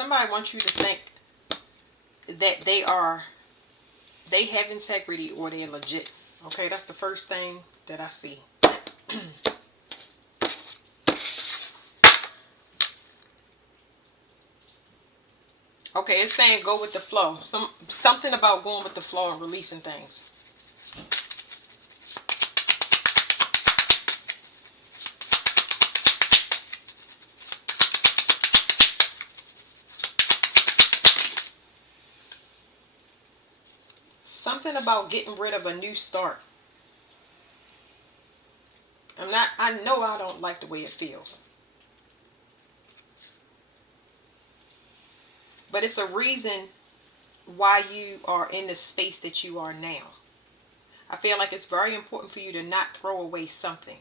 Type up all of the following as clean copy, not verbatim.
Somebody wants you to think that they have integrity or they're legit. Okay, that's the first thing that I see. Okay, it's saying go with the flow. Something about going with the flow and releasing things. Something about getting rid of a new start. I know I don't like the way it feels. But it's a reason why you are in the space that you are now. I feel like it's very important for you to not throw away something.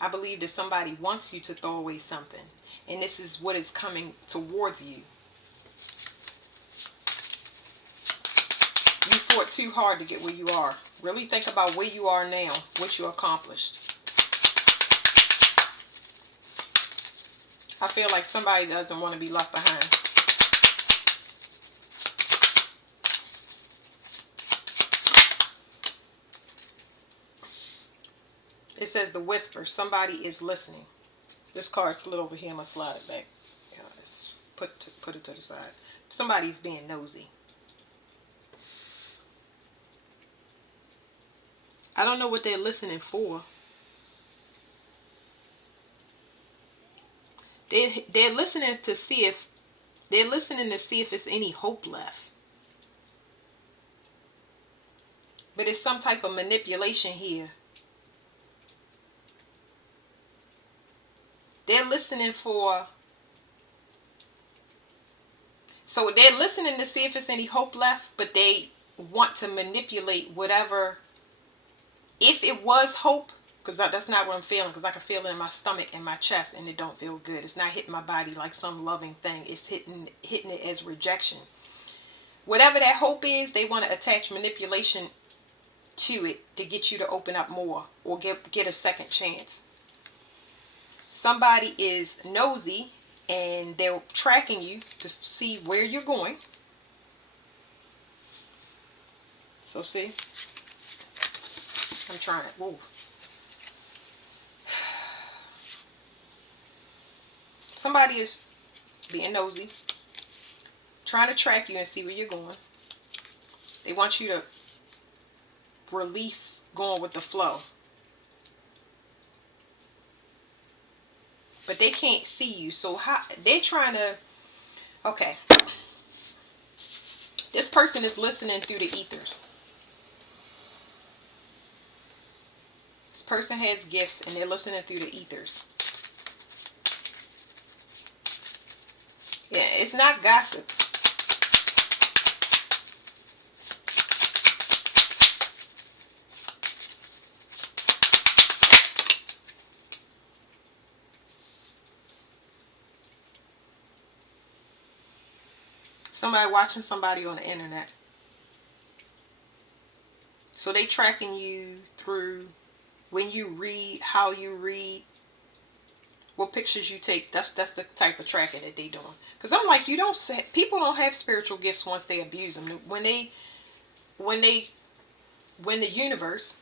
I believe that somebody wants you to throw away something. And this is what is coming towards you. You fought too hard to get where you are. Really think about where you are now, what you accomplished. I feel like somebody doesn't want to be left behind. It says the whisper. Somebody is listening. This card's slid over here. I'm going to slide it back. Let's put it to the side. Somebody's being nosy. I don't know what they're listening for. They're listening to see if it's any hope left. But it's some type of manipulation here. They're listening for. So they're listening to see if it's any hope left, but they want to manipulate whatever. If it was hope, because that's not what I'm feeling, because I can feel it in my stomach and my chest, and it don't feel good. It's not hitting my body like some loving thing. It's hitting it as rejection. Whatever that hope is, they want to attach manipulation to it to get you to open up more or get a second chance. Somebody is nosy and they're tracking you to see where you're going. So see, I'm trying to. Whoa. Somebody is being nosy, trying to track you and see where you're going. They want you to release going with the flow. But they can't see you. So they're trying to. Okay. This person is listening through the ethers. This person has gifts and they're listening through the ethers. Yeah, it's not gossip. Somebody watching somebody on the internet. So they tracking you through when you read, how you read, what pictures you take. That's the type of tracking that they doing. Because I'm like, people don't have spiritual gifts once they abuse them. When the universe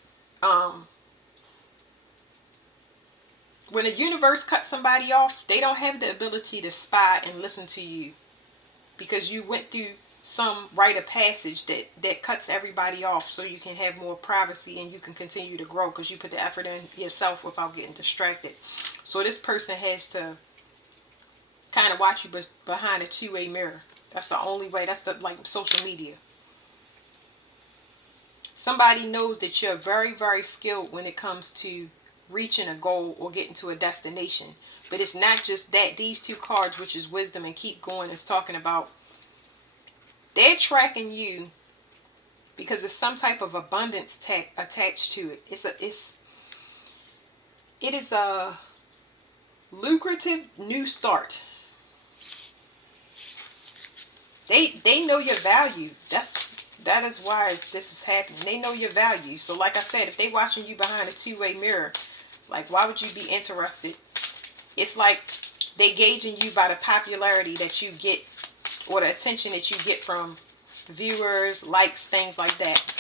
cuts somebody off, they don't have the ability to spy and listen to you because you went through some rite of passage that cuts everybody off so you can have more privacy and you can continue to grow because you put the effort in yourself without getting distracted. So this person has to kind of watch you behind a two-way mirror. That's the only way. That's like social media. Somebody knows that you're very, very skilled when it comes to reaching a goal or getting to a destination. But it's not just that. These two cards, which is wisdom and keep going, is talking about they're tracking you because there's some type of abundance attached to it. It is a lucrative new start. They know your value. That is why this is happening. They know your value. So like I said, if they watching you behind a two-way mirror, like why would you be interested? It's like They gauging you by the popularity that you get, or the attention that you get from viewers, likes, things like that.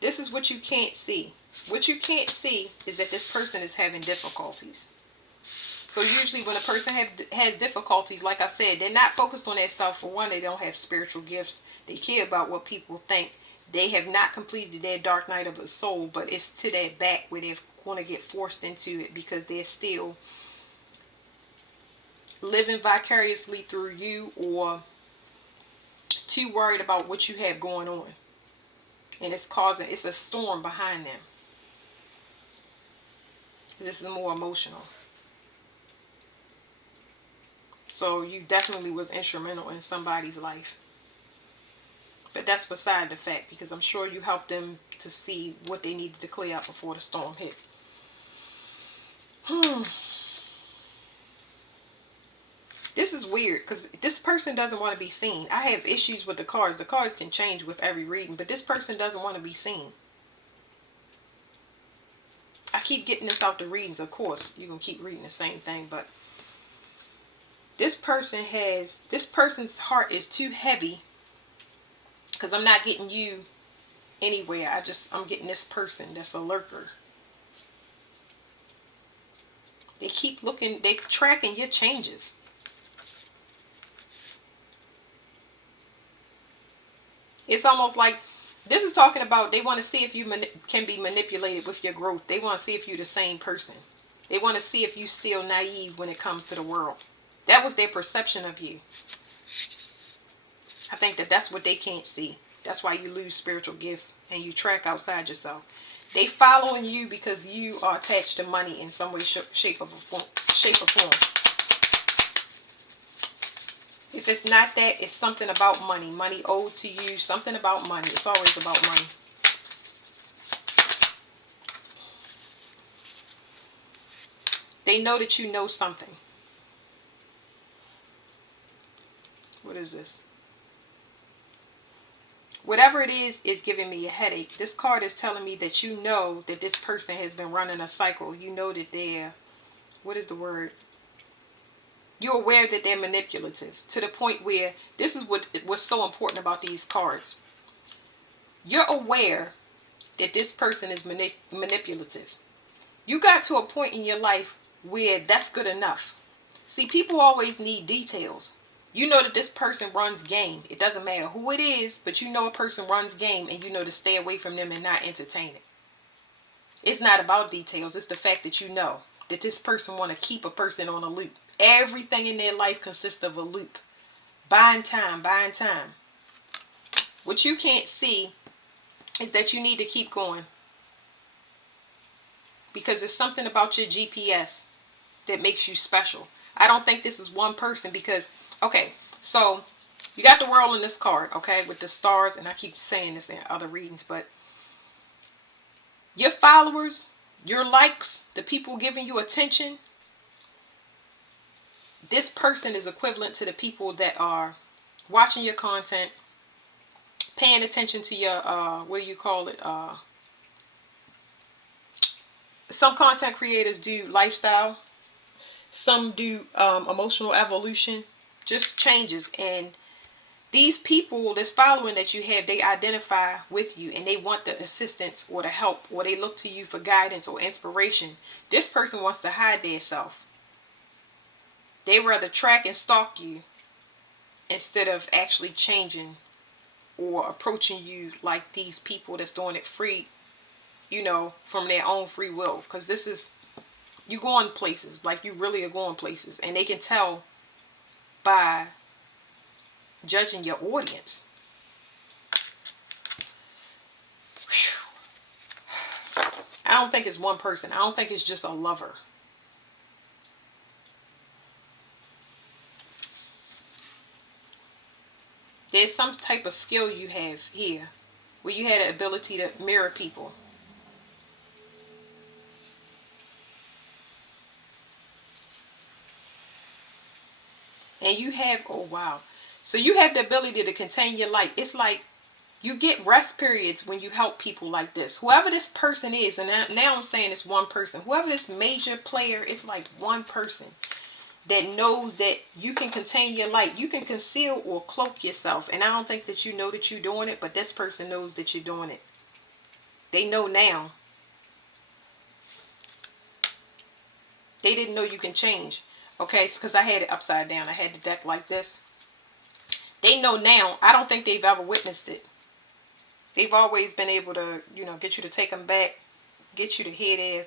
This is what you can't see. What you can't see is that this person is having difficulties. So usually when a person has difficulties, like I said, they're not focused on themselves. For one, they don't have spiritual gifts. They care about what people think. They have not completed their dark night of the soul, but it's to their back where they're going to get forced into it because they're still living vicariously through you, or too worried about what you have going on. And it's a storm behind them. This is more emotional. So you definitely was instrumental in somebody's life. But that's beside the fact, because I'm sure you helped them to see what they needed to clear up before the storm hit. This is weird because this person doesn't want to be seen. I have issues with the cards. The cards can change with every reading, but this person doesn't want to be seen. I keep getting this out the readings. Of course, you're going to keep reading the same thing, but this person's heart is too heavy, because I'm not getting you anywhere. I'm getting this person that's a lurker. They keep looking, they tracking your changes. It's almost like this is talking about they want to see if you can be manipulated with your growth. They want to see if you're the same person. They want to see if you're still naive when it comes to the world. That was their perception of you. I think that's what they can't see. That's why you lose spiritual gifts and you track outside yourself. They following you because you are attached to money in some way, shape, or form. If it's not that, it's something about money. Money owed to you. Something about money. It's always about money. They know that you know something. What is this? Whatever it is giving me a headache. This card is telling me that you know that this person has been running a cycle. You know that they're, what is the word? You're aware that they're manipulative, to the point where this is what's so important about these cards. You're aware that this person is manipulative. You got to a point in your life where that's good enough. See, people always need details. You know that this person runs game. It doesn't matter who it is, but you know a person runs game, and you know to stay away from them and not entertain it. It's not about details. It's the fact that you know that this person want to keep a person on a loop. Everything in their life consists of a loop. Buying time, buying time. What you can't see is that you need to keep going. Because there's something about your GPS that makes you special. I don't think this is one person because, okay, so you got the world in this card, okay, with the stars, and I keep saying this in other readings, but your followers, your likes, the people giving you attention, this person is equivalent to the people that are watching your content, paying attention to your, what do you call it, some content creators do lifestyle, some do emotional evolution, just changes. And these people that's following that you have, they identify with you and they want the assistance or the help, or they look to you for guidance or inspiration. This person wants to hide themselves. They rather track and stalk you instead of actually changing or approaching you like these people that's doing it free, you know, from their own free will. Because this is, you going places, like you really are going places, and they can tell by judging your audience. I don't think it's one person. I don't think it's just a lover. There's some type of skill you have here where you had the ability to mirror people. And you have, oh wow. So you have the ability to contain your light. It's like You get rest periods when you help people like this. Whoever this person is, and now I'm saying it's one person. Whoever this major player is, like one person that knows that you can contain your light. You can conceal or cloak yourself. And I don't think that you know that you're doing it, but this person knows that you're doing it. They know now. They didn't know you can change. Okay, because I had it upside down. I had the deck like this. They know now. I don't think they've ever witnessed it. They've always been able to, get you to take them back, get you to hear their,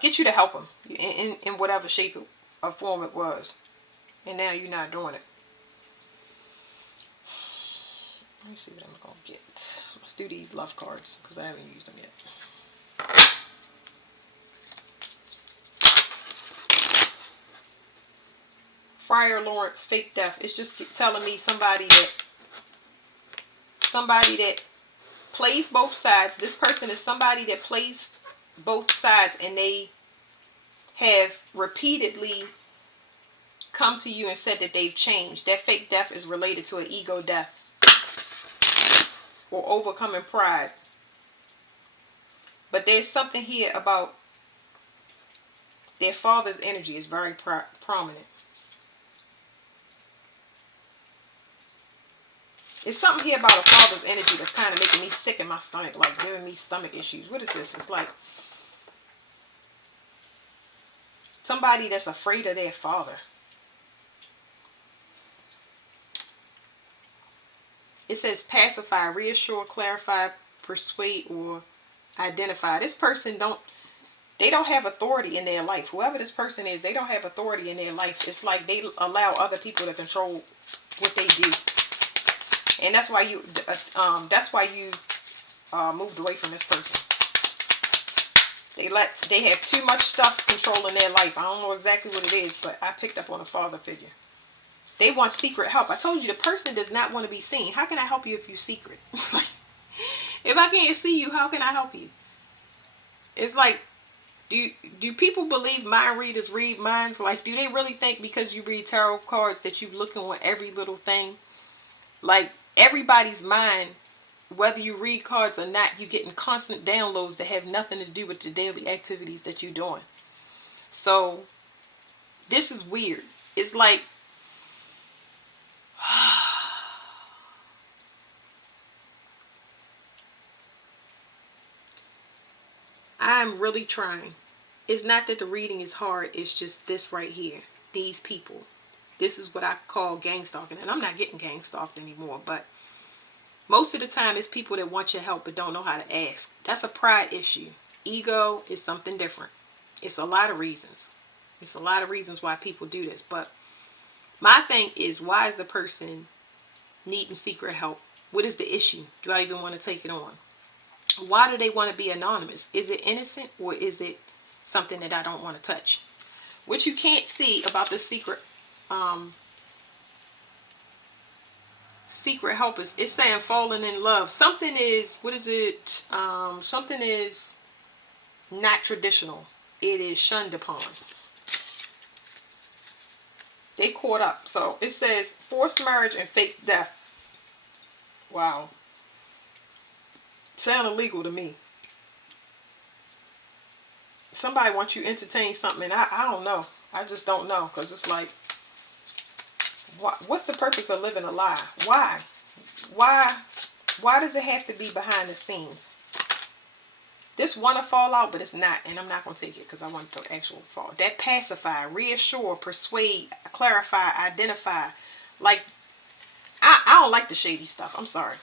get you to help them in whatever shape or form it was. And now you're not doing it. Let me see what I'm going to get. Let's do these love cards because I haven't used them yet. Friar Lawrence, fake death. It's just telling me somebody that plays both sides. This person is somebody that plays both sides, and they have repeatedly come to you and said that they've changed. That fake death is related to an ego death or overcoming pride. But there's something here about their father's energy is very prominent. It's something here about a father's energy that's kind of making me sick in my stomach, like giving me stomach issues. What is this? It's like somebody that's afraid of their father. It says pacify, reassure, clarify, persuade, or identify. This person they don't have authority in their life. Whoever this person is, they don't have authority in their life. It's like they allow other people to control what they do. And that's why you moved away from this person. They have too much stuff controlling their life. I don't know exactly what it is, but I picked up on a father figure. They want secret help. I told you the person does not want to be seen. How can I help you if you're secret? If I can't see you, how can I help you? It's like, do people believe mind readers read minds? Like, do they really think because you read tarot cards that you're looking on every little thing? Like, everybody's mind, whether you read cards or not, you're getting constant downloads that have nothing to do with the daily activities that you're doing. So, this is weird. It's like, I'm really trying. It's not that the reading is hard. It's just this right here. These people. This is what I call gang stalking. And I'm not getting gang stalked anymore. But most of the time it's people that want your help but don't know how to ask. That's a pride issue. Ego is something different. It's a lot of reasons. It's a lot of reasons why people do this. But my thing is, why is the person needing secret help? What is the issue? Do I even want to take it on? Why do they want to be anonymous? Is it innocent, or is it something that I don't want to touch? What you can't see about the secret help is, it's saying falling in love. Something is, what is it? Something is not traditional. It is shunned upon. They caught up. So it says forced marriage and fake death. Wow. Sound illegal to me. Somebody wants you to entertain something, and I don't know. I just don't know, because it's like, what's the purpose of living a lie? Why does it have to be behind the scenes? This want to fall out, but it's not, and I'm not going to take it because I want the actual fall. That pacify, reassure, persuade, clarify, identify. Like, I don't like the shady stuff. I'm sorry.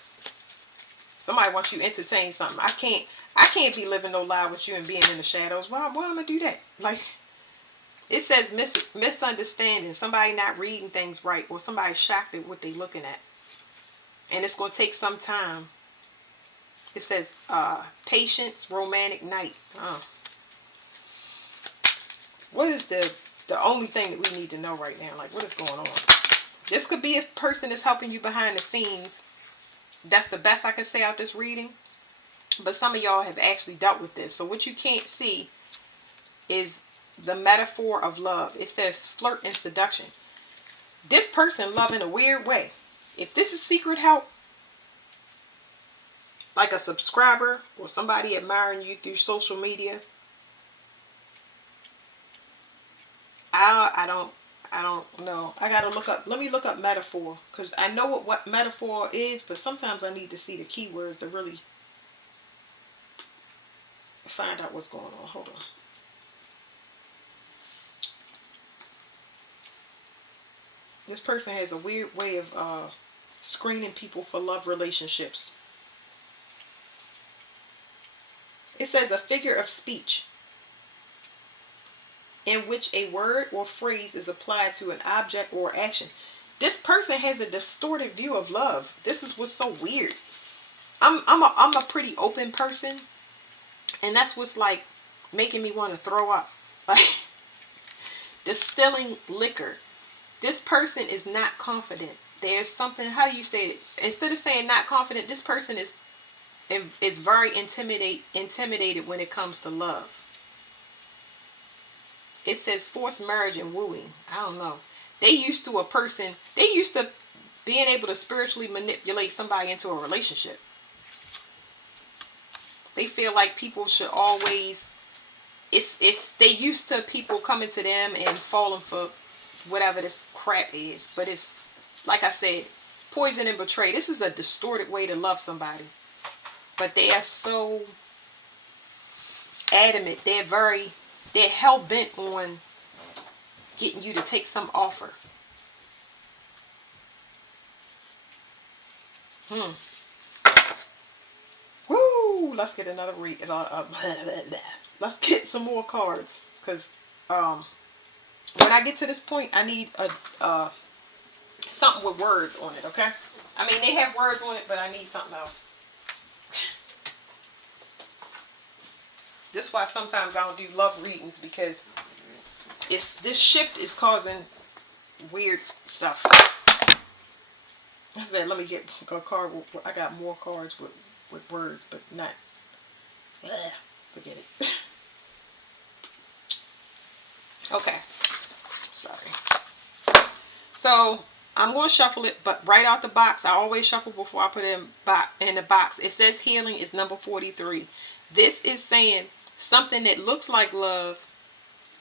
Somebody wants you to entertain something. I can't be living no lie with you and being in the shadows. Why am I going to do that? Like, it says misunderstanding. Somebody not reading things right, or somebody shocked at what they're looking at. And it's going to take some time. It says patience, romantic night. What is the only thing that we need to know right now? Like, what is going on? This could be a person that's helping you behind the scenes. That's the best I can say out this reading. But some of y'all have actually dealt with this. So what you can't see is the metaphor of love. It says flirt and seduction. This person love in a weird way. If this is secret help, like a subscriber or somebody admiring you through social media. I don't know. I gotta look up. Let me look up metaphor, because I know what metaphor is, but sometimes I need to see the keywords to really find out what's going on. Hold on. This person has a weird way of screening people for love relationships. It says a figure of speech in which a word or phrase is applied to an object or action. This person has a distorted view of love. This is what's so weird. I'm a pretty open person, and that's what's like making me want to throw up. Like distilling liquor. This person is not confident. There's something. How do you say it? Instead of saying not confident, this person is very intimidated when it comes to love. It says forced marriage and wooing. I don't know. They used to being able to spiritually manipulate somebody into a relationship. They feel like people should always, they used to people coming to them and falling for whatever this crap is. But it's, like I said, poison and betray. This is a distorted way to love somebody. But they are so adamant. They're hell bent on getting you to take some offer. Woo! Let's get another read. Let's get some more cards, because when I get to this point, I need a something with words on it. Okay. I mean, they have words on it, but I need something else. This is why sometimes I don't do love readings, because this shift is causing weird stuff. I said, let me get a card. I got more cards with words, but not. Forget it. Okay. Sorry. So I'm going to shuffle it, but right out the box, I always shuffle before I put it in the box. It says healing is number 43. This is saying something that looks like love,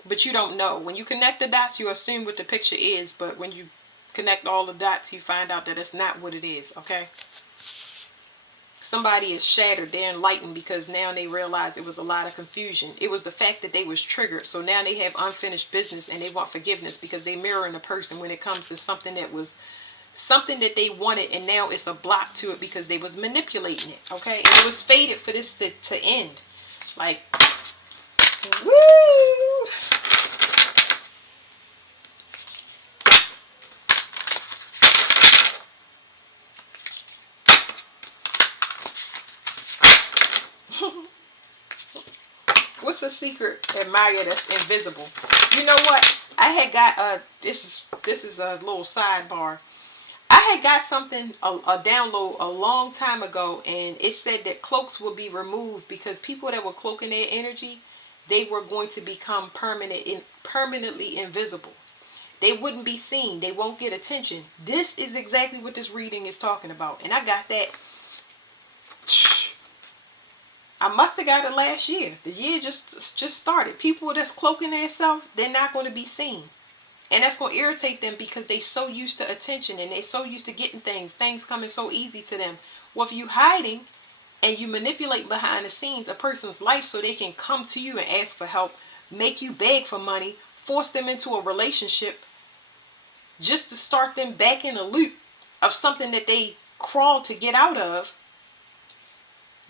but you don't know. When you connect the dots, you assume what the picture is, but when you connect all the dots, you find out that it's not what it is. Okay. Somebody is shattered. They're enlightened, because now they realize it was a lot of confusion. It was the fact that they was triggered. So now they have unfinished business and they want forgiveness, because they mirroring a person when it comes to something that was something that they wanted, and now it's a block to it because they was manipulating it. Okay. And it was fated for this to end. Like, woo! What's a secret admirer that's invisible? You know what? I had got this is a little sidebar. I had got something, a download a long time ago, and it said that cloaks would be removed because people that were cloaking their energy, they were going to become permanently invisible. They wouldn't be seen. They won't get attention. This is exactly what this reading is talking about. And I got that. I must have got it last year. The year just started. People that's cloaking themselves, they're not going to be seen. And that's going to irritate them, because they're so used to attention and they're so used to getting things coming so easy to them. Well, if you hiding and you manipulate behind the scenes a person's life so they can come to you and ask for help, make you beg for money, force them into a relationship just to start them back in a loop of something that they crawled to get out of,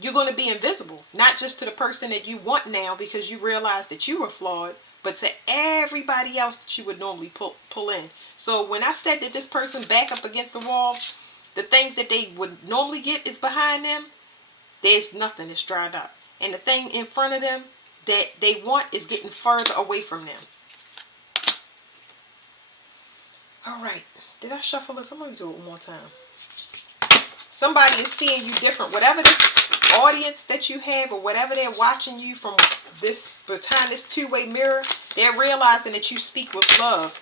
you're going to be invisible. Not just to the person that you want now because you realize that you were flawed, but to everybody else that you would normally pull in. So when I said that this person back up against the wall, the things that they would normally get is behind them. There's nothing. It's dried up. And the thing in front of them that they want is getting further away from them. All right. Did I shuffle this? I'm going to do it one more time. Somebody is seeing you different. Whatever this audience that you have, or whatever they're watching you from this, behind this two-way mirror, they're realizing that you speak with love.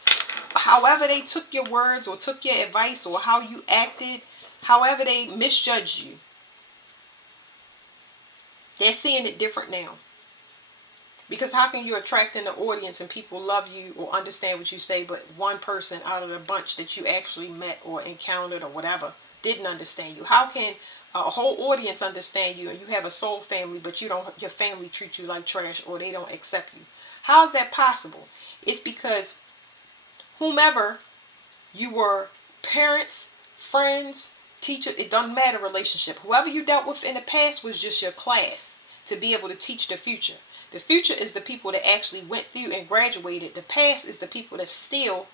However they took your words or took your advice or how you acted, however they misjudged you, They're seeing it different now. Because how can you attract in the audience and people love you or understand what you say, but one person out of the bunch that you actually met or encountered or whatever didn't understand you? How can a whole audience understand you and you have a soul family, but your family treats you like trash or they don't accept you? How is that possible? It's because whomever you were, parents, friends, teachers, it doesn't matter relationship. Whoever you dealt with in the past was just your class to be able to teach the future. The future is the people that actually went through and graduated. The past is the people that's still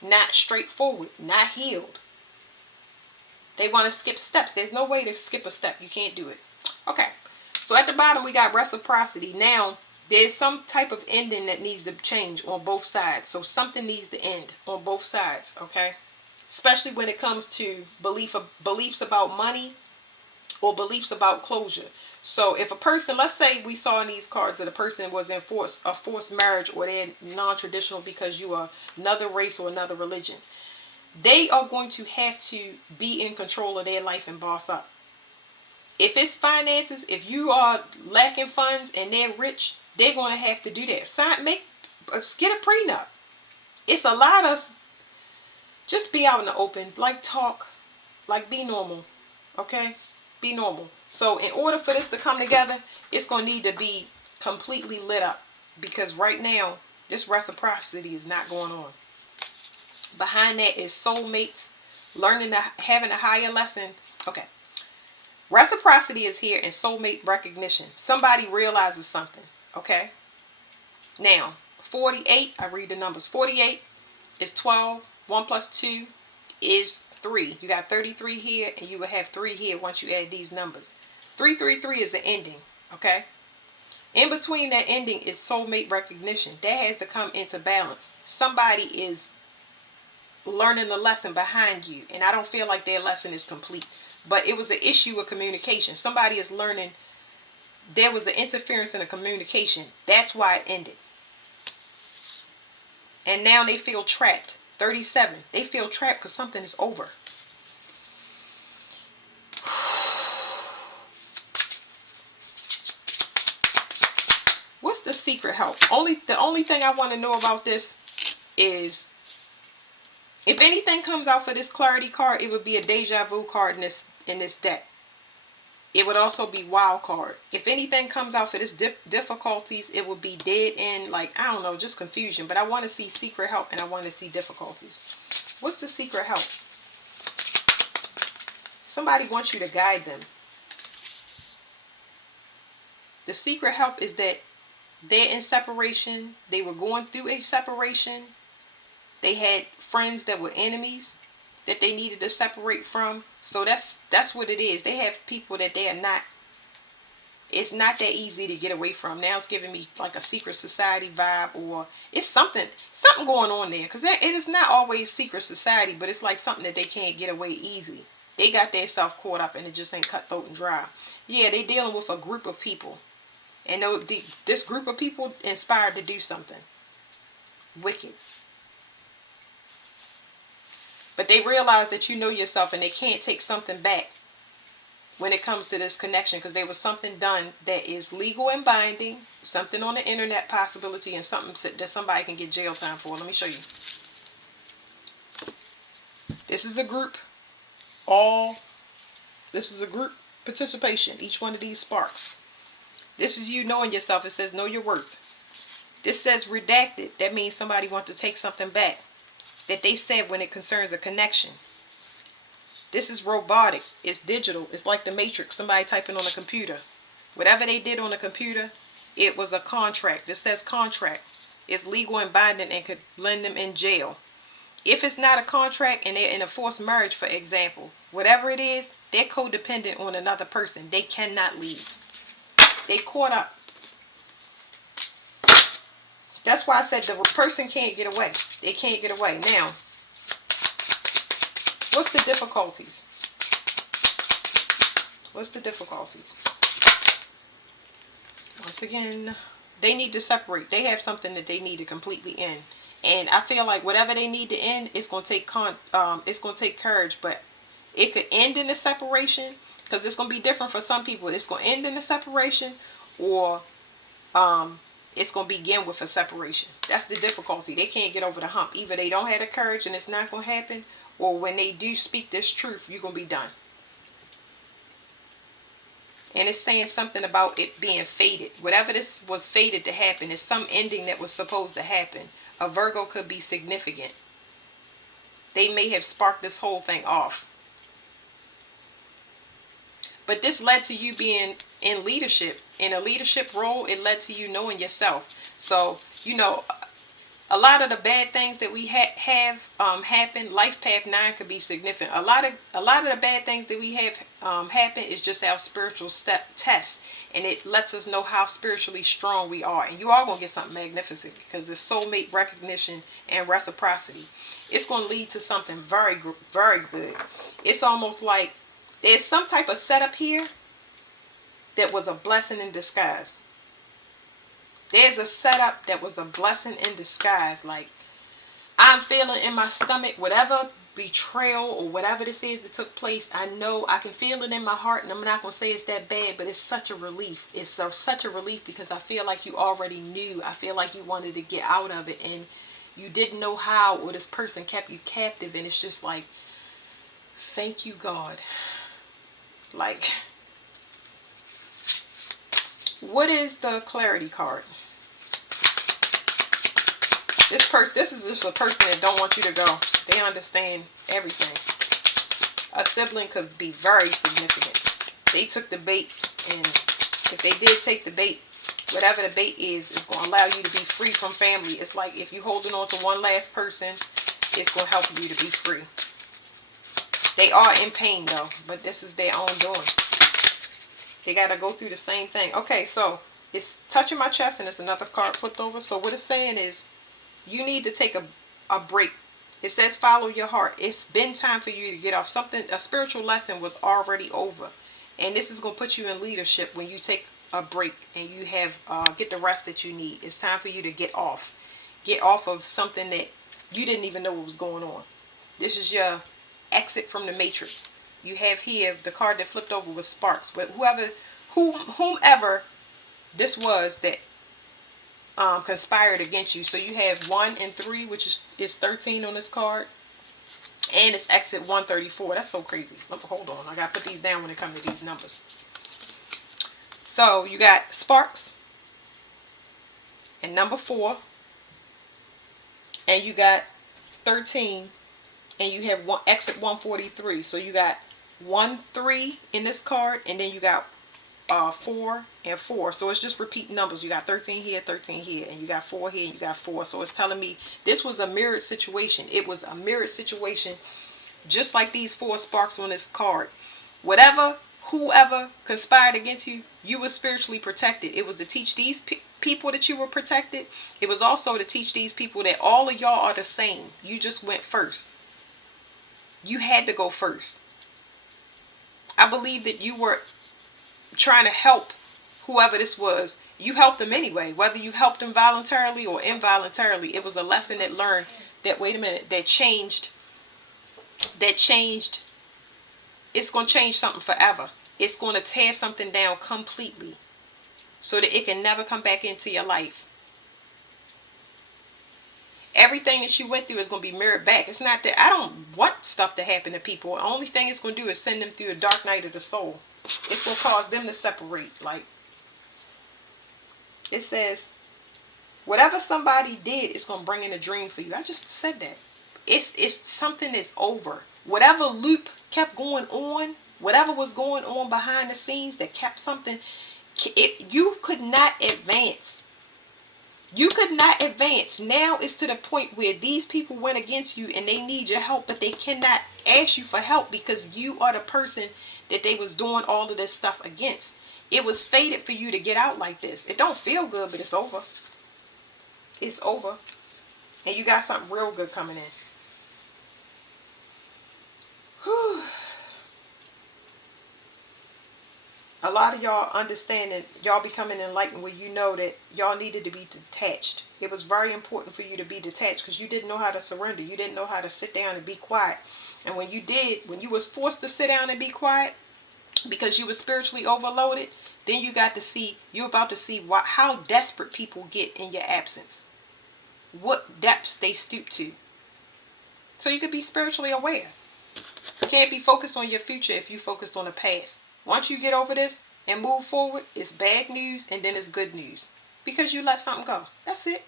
not straightforward, not healed. They want to skip steps. There's no way to skip a step. You can't do it. Okay. So at the bottom we got reciprocity. Now there's some type of ending that needs to change on both sides. So something needs to end on both sides. Okay. Especially when it comes to beliefs about money or beliefs about closure. So if a person, let's say we saw in these cards that a person was in a forced marriage or they're non-traditional because you are another race or another religion, they are going to have to be in control of their life and boss up. If it's finances, if you are lacking funds and they're rich, they're going to have to do that. Get a prenup. It's a lot of, just be out in the open, like talk, like be normal, okay? Be normal. So in order for this to come together, it's going to need to be completely lit up, because right now this reciprocity is not going on. Behind that is soulmates, having a higher lesson. Okay. Reciprocity is here and soulmate recognition. Somebody realizes something, okay? Now, 48, I read the numbers. 48 is 12. 1 plus 2 is 3. You got 33 here, and you will have 3 here once you add these numbers. 333 is the ending, okay? In between that ending is soulmate recognition. That has to come into balance. Somebody is learning the lesson behind you, and I don't feel like their lesson is complete. But it was an issue of communication. Somebody is learning. There was an interference in the communication. That's why it ended. And now they feel trapped. 37. They feel trapped because something is over. What's the secret help? The only thing I want to know about this is, if anything comes out for this clarity card, it would be a deja vu card in this deck. It would also be wild card. If anything comes out for this difficulties, it would be dead end, like, I don't know, just confusion. But I want to see secret help and I want to see difficulties. What's the secret help? Somebody wants you to guide them. The secret help is that they're in separation. They were going through a separation. They had friends that were enemies that they needed to separate from. So that's what it is. They have people that they are not. It's not that easy to get away from. Now it's giving me like a secret society vibe, or it's something going on there. Because it is not always secret society, but it's like something that they can't get away easy. They got their self caught up and it just ain't cutthroat and dry. Yeah, they dealing with a group of people. And this group of people inspired to do something wicked. But they realize that you know yourself and they can't take something back when it comes to this connection, because there was something done that is legal and binding, something on the internet possibility, and something that somebody can get jail time for. Let me show you. This is a group. This is a group participation. Each one of these sparks. This is you knowing yourself. It says know your worth. This says redacted. That means somebody wants to take something back that they said when it concerns a connection. This is robotic. It's digital. It's like the Matrix. Somebody typing on a computer. Whatever they did on the computer, it was a contract. This says contract. It's legal and binding and could land them in jail. If it's not a contract and they're in a forced marriage, for example, whatever it is, they're codependent on another person. They cannot leave. They caught up. That's why I said the person can't get away. They can't get away. Now, what's the difficulties? What's the difficulties? Once again, they need to separate. They have something that they need to completely end. And I feel like whatever they need to end, it's going to take courage. But it could end in a separation, Because it's going to be different for some people. It's going to end in a separation, or it's going to begin with a separation. That's the difficulty. They can't get over the hump. Either they don't have the courage and it's not going to happen, or when they do speak this truth, you're going to be done. And it's saying something about it being fated. Whatever this was fated to happen, is some ending that was supposed to happen. A Virgo could be significant. They may have sparked this whole thing off. But this led to you being in leadership. In a leadership role, it led to you knowing yourself. So, a lot of the bad things that we have happen, life path 9 could be significant. A lot of the bad things that we have happen is just our spiritual test, and it lets us know how spiritually strong we are. And you are going to get something magnificent, because it's soulmate recognition and reciprocity. It's going to lead to something very, very good. It's almost like there's some type of setup here that was a blessing in disguise. There's a setup that was a blessing in disguise. Like, I'm feeling in my stomach, whatever betrayal or whatever this is that took place, I know I can feel it in my heart, and I'm not going to say it's that bad, but it's such a relief. It's such a relief, because I feel like you already knew. I feel like you wanted to get out of it, and you didn't know how, or this person kept you captive, and it's just like, thank you, God. Like, what is the clarity card? This is just a person that don't want you to go. They understand everything. A sibling could be very significant. They took the bait, and if they did take the bait, whatever the bait is going to allow you to be free from family. It's like if you're holding on to one last person, it's going to help you to be free. They are in pain though, but this is their own doing. They got to go through the same thing. Okay, so it's touching my chest, and it's another card flipped over. So what it's saying is, you need to take a break. It says follow your heart. It's been time for you to get off. A spiritual lesson was already over. And this is going to put you in leadership when you take a break and you have get the rest that you need. It's time for you to get off. Get off of something that you didn't even know what was going on. This is your exit from the matrix. You have here the card that flipped over was sparks. But whomever this was that conspired against you. So you have 1 and 3, which is 13 on this card, and it's exit 134. That's so crazy. Hold on, I gotta put these down when it comes to these numbers. So you got sparks and number 4, and you got 13, and you have exit 143. So you got 1, 3 in this card, and then you got 4 and 4. So it's just repeat numbers. You got 13 here, 13 here, and you got 4 here, and you got 4. So it's telling me this was a mirrored situation. It was a mirrored situation, just like these 4 sparks on this card. Whoever conspired against you, you were spiritually protected. It was to teach these people that you were protected. It was also to teach these people that all of y'all are the same. You just went first. You had to go first. I believe that you were trying to help whoever this was. You helped them anyway, whether you helped them voluntarily or involuntarily. It was a lesson that learned that, wait a minute, that changed. It's going to change something forever. It's going to tear something down completely so that it can never come back into your life. Everything that you went through is going to be mirrored back. It's not that I don't want stuff to happen to people. The only thing it's going to do is send them through a dark night of the soul. It's going to cause them to separate. Like, it says, whatever somebody did, it's going to bring in a dream for you. I just said that. It's something that's over. Whatever loop kept going on, whatever was going on behind the scenes that kept something, you could not advance. You could not advance. Now it's to the point where these people went against you and they need your help, but they cannot ask you for help because you are the person that they was doing all of this stuff against. It was fated for you to get out like this. It don't feel good, but it's over. It's over. And you got something real good coming in. Whew. A lot of y'all understanding, y'all becoming enlightened where you know that y'all needed to be detached. It was very important for you to be detached because you didn't know how to surrender. You didn't know how to sit down and be quiet. And when you did, when you was forced to sit down and be quiet, because you were spiritually overloaded, then you're about to see how desperate people get in your absence, what depths they stoop to. So you could be spiritually aware. You can't be focused on your future if you focused on the past. Once you get over this and move forward, it's bad news and then it's good news because you let something go. That's it.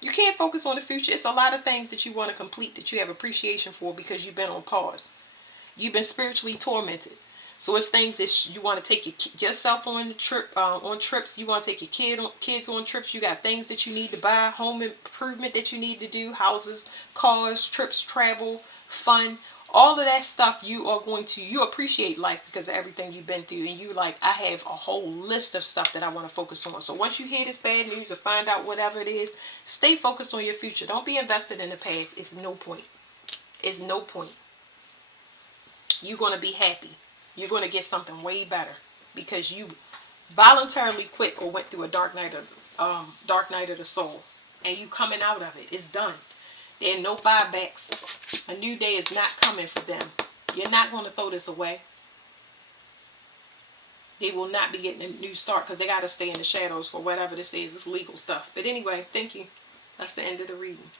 You can't focus on the future. It's a lot of things that you want to complete that you have appreciation for because you've been on pause. You've been spiritually tormented. So it's things that you want to take yourself on on trips. You want to take your kids on trips. You got things that you need to buy, home improvement that you need to do, houses, cars, trips, travel, fun. All of that stuff you appreciate life because of everything you've been through, and you like, I have a whole list of stuff that I want to focus on. So once you hear this bad news or find out whatever it is, stay focused on your future. Don't be invested in the past. It's no point. It's no point. You're going to be happy. You're going to get something way better because you voluntarily quit or went through a dark night of the soul, and you coming out of it. It's done. There are no five backs. A new day is not coming for them. You're not going to throw this away. They will not be getting a new start because they got to stay in the shadows for whatever this is. It's legal stuff. But anyway, thank you. That's the end of the reading.